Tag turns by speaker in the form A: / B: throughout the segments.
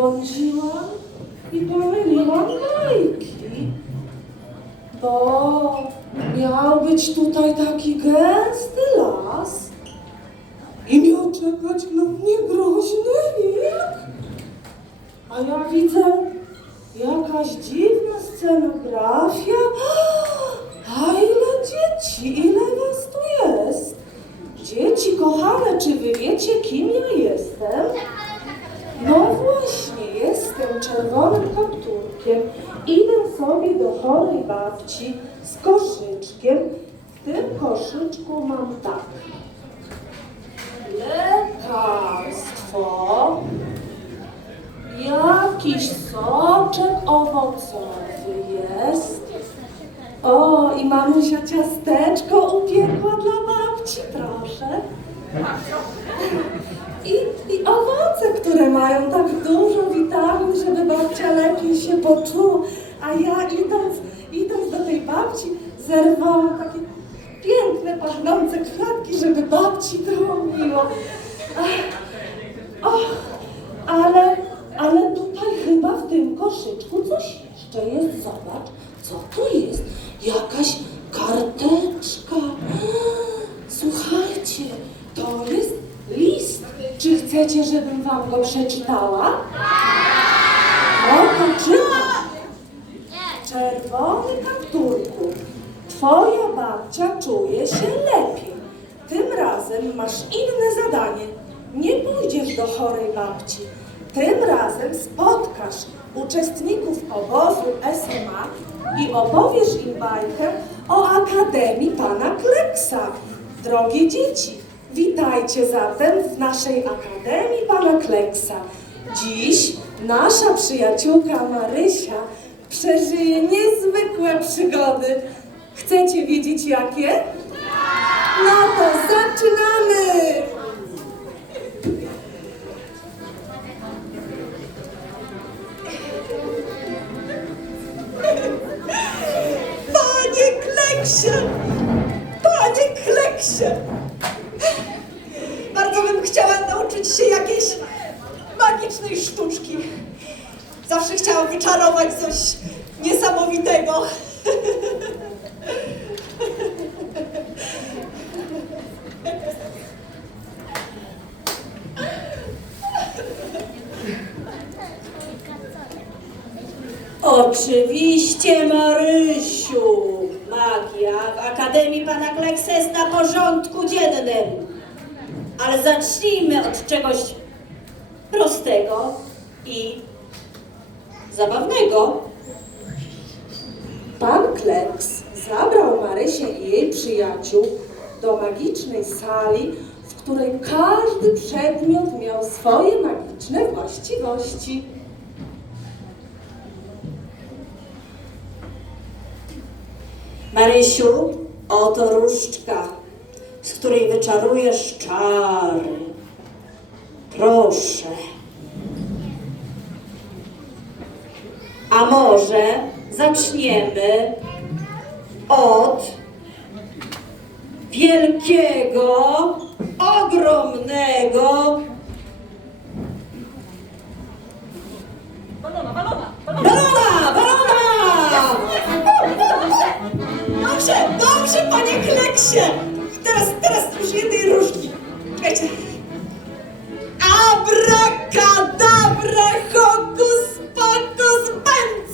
A: Chyba zabłądziłam i pomyliłam bajki. Bo miał być tutaj taki gęsty las i miał czekać na mnie groźny wilk. A ja widzę jakaś dziwna scenografia. A ile dzieci, ile was tu jest? Dzieci kochane, czy wy wiecie, kim ja jestem? No właśnie, jestem czerwonym kapturkiem. Idę sobie do chorej babci z koszyczkiem. W tym koszyczku mam tak. Lekarstwo, jakiś soczek owocowy jest. O, i mamusia ciasteczko upiekła dla babci, proszę. I, I owoce, które mają tak dużo witamin, żeby babcia lepiej się poczuła. A ja idąc, idąc do tej babci, zerwałam takie piękne, kwiatki, żeby babci było miło. Och, ale, ale tutaj chyba w tym koszyczku coś jeszcze jest. Zobacz, co tu jest? Jakaś karteczka. Słuchajcie, to jest list. Czy chcecie, żebym wam go przeczytała? Czuje się lepiej. Tym razem masz inne zadanie. Nie pójdziesz do chorej babci. Tym razem spotkasz uczestników obozu SMA i opowiesz im bajkę o Akademii Pana Kleksa. Drogie dzieci, witajcie zatem w naszej Akademii Pana Kleksa. Dziś nasza przyjaciółka Marysia przeżyje niezwykłe przygody. Chcecie wiedzieć jakie? No to zaczynamy!
B: Panie Kleksie! Panie Kleksie! Bardzo bym chciała nauczyć się jakiejś magicznej sztuczki. Zawsze chciałam wyczarować coś niesamowitego.
C: Oczywiście, Marysiu. Magia w Akademii Pana Kleksa jest na porządku dziennym. Ale zacznijmy od czegoś prostego i zabawnego.
A: Pan Kleks zabrał Marysię i jej przyjaciół do magicznej sali, w której każdy przedmiot miał swoje magiczne właściwości.
C: Marysiu, oto różdżka, z której wyczarujesz czary. Proszę. A może zaczniemy od wielkiego, ogromnego balona, balona!
B: Dobrze, dobrze, panie Kleksie! Teraz, teraz już jednej różdżki. Czekajcie. Abracadabra, hokus pokus benz!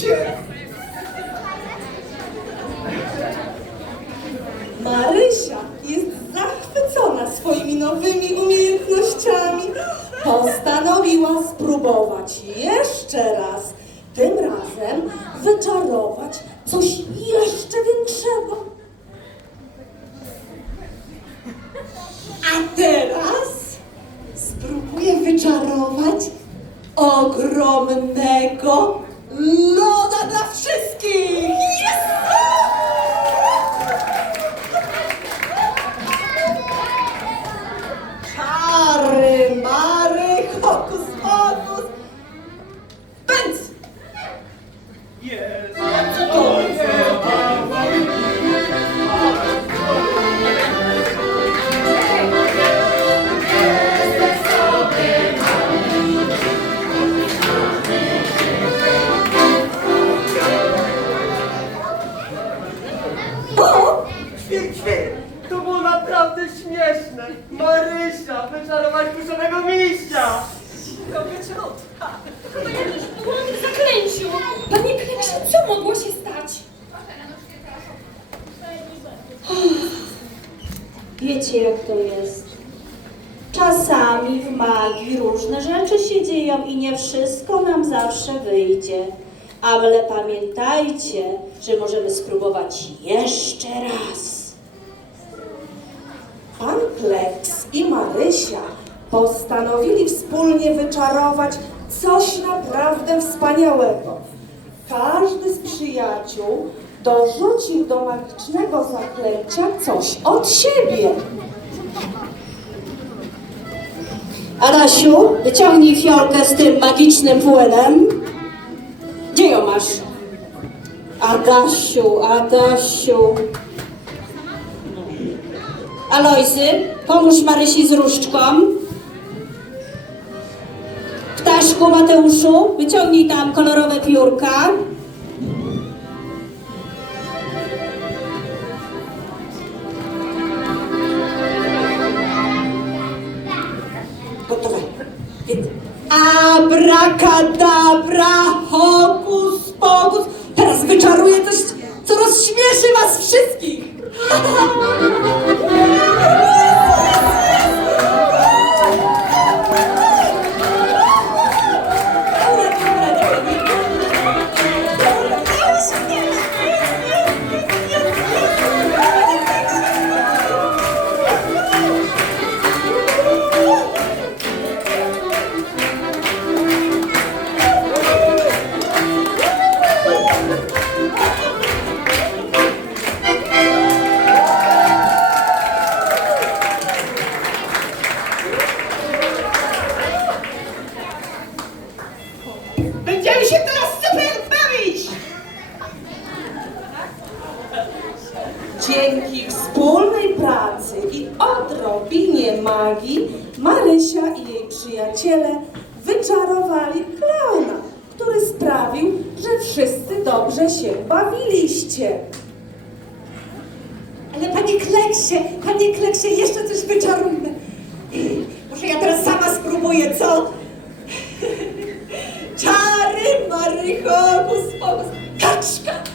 D: się!
A: Marysia jest zachwycona swoimi nowymi umiejętnościami. Postanowiła spróbować jeszcze raz. Tym razem wyczarować coś jeszcze większego.
B: A
E: teraz spróbuję wyczarować
C: ogromnego Não! Jest. Czasami w magii różne rzeczy się dzieją i nie wszystko nam zawsze wyjdzie. Ale pamiętajcie, że możemy spróbować jeszcze raz.
A: Pan Kleks i Marysia postanowili wspólnie wyczarować coś naprawdę wspaniałego. Każdy z przyjaciół dorzucił do magicznego zaklęcia coś od siebie.
C: Adasiu, wyciągnij fiolkę z tym magicznym płynem. Gdzie ją masz? Adasiu, Adasiu. Alojzy, pomóż Marysi z różdżką. Ptaszku Mateuszu, wyciągnij tam kolorowe piórka. Więc Abracadabra, hokus pokus.
B: Teraz wyczaruję coś, co rozśmieszy was wszystkich.
A: Dzięki wspólnej pracy i odrobinie magii Marysia i jej przyjaciele wyczarowali klauna, który sprawił, że wszyscy dobrze się bawiliście.
B: Ale panie Kleksie, panie Kleksie, jeszcze coś wyczarujmy. Może ja teraz sama spróbuję, co? Czary, mary, hokus, pokus. Kaczka, kaczka!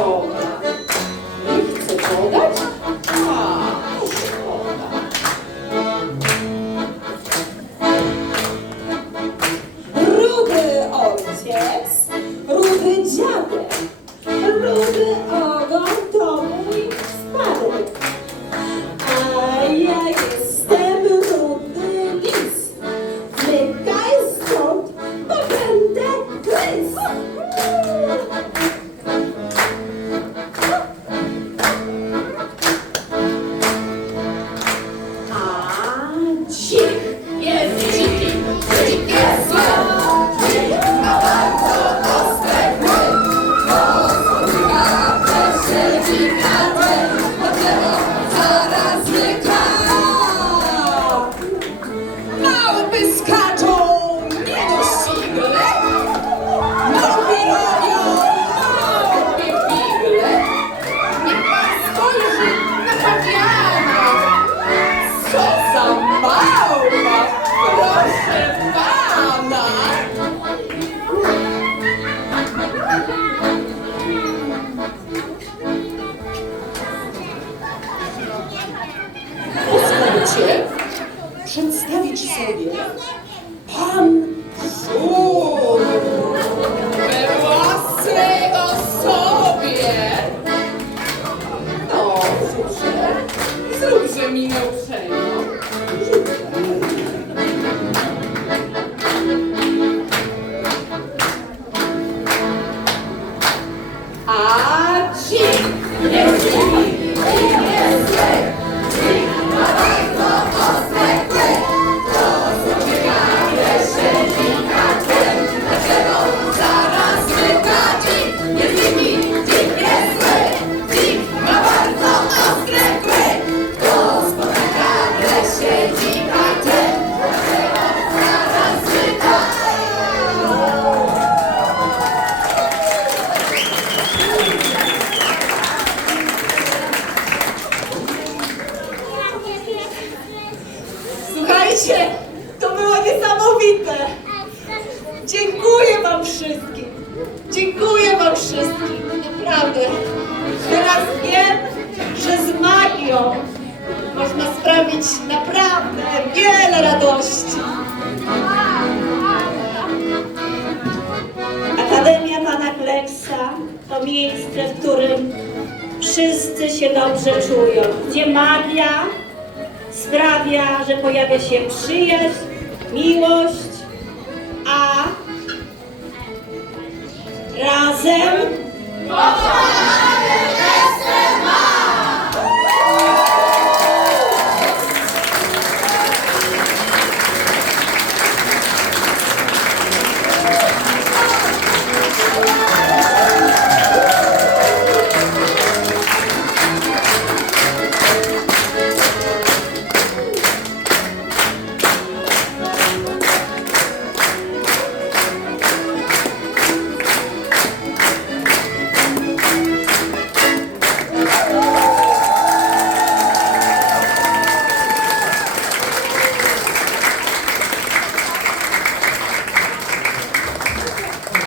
F: Cola. Pizza Cola. Music przedstawić sobie.
C: miejsce, w którym wszyscy się dobrze czują, gdzie magia sprawia, że pojawia się przyjaźń, miłość, a razem.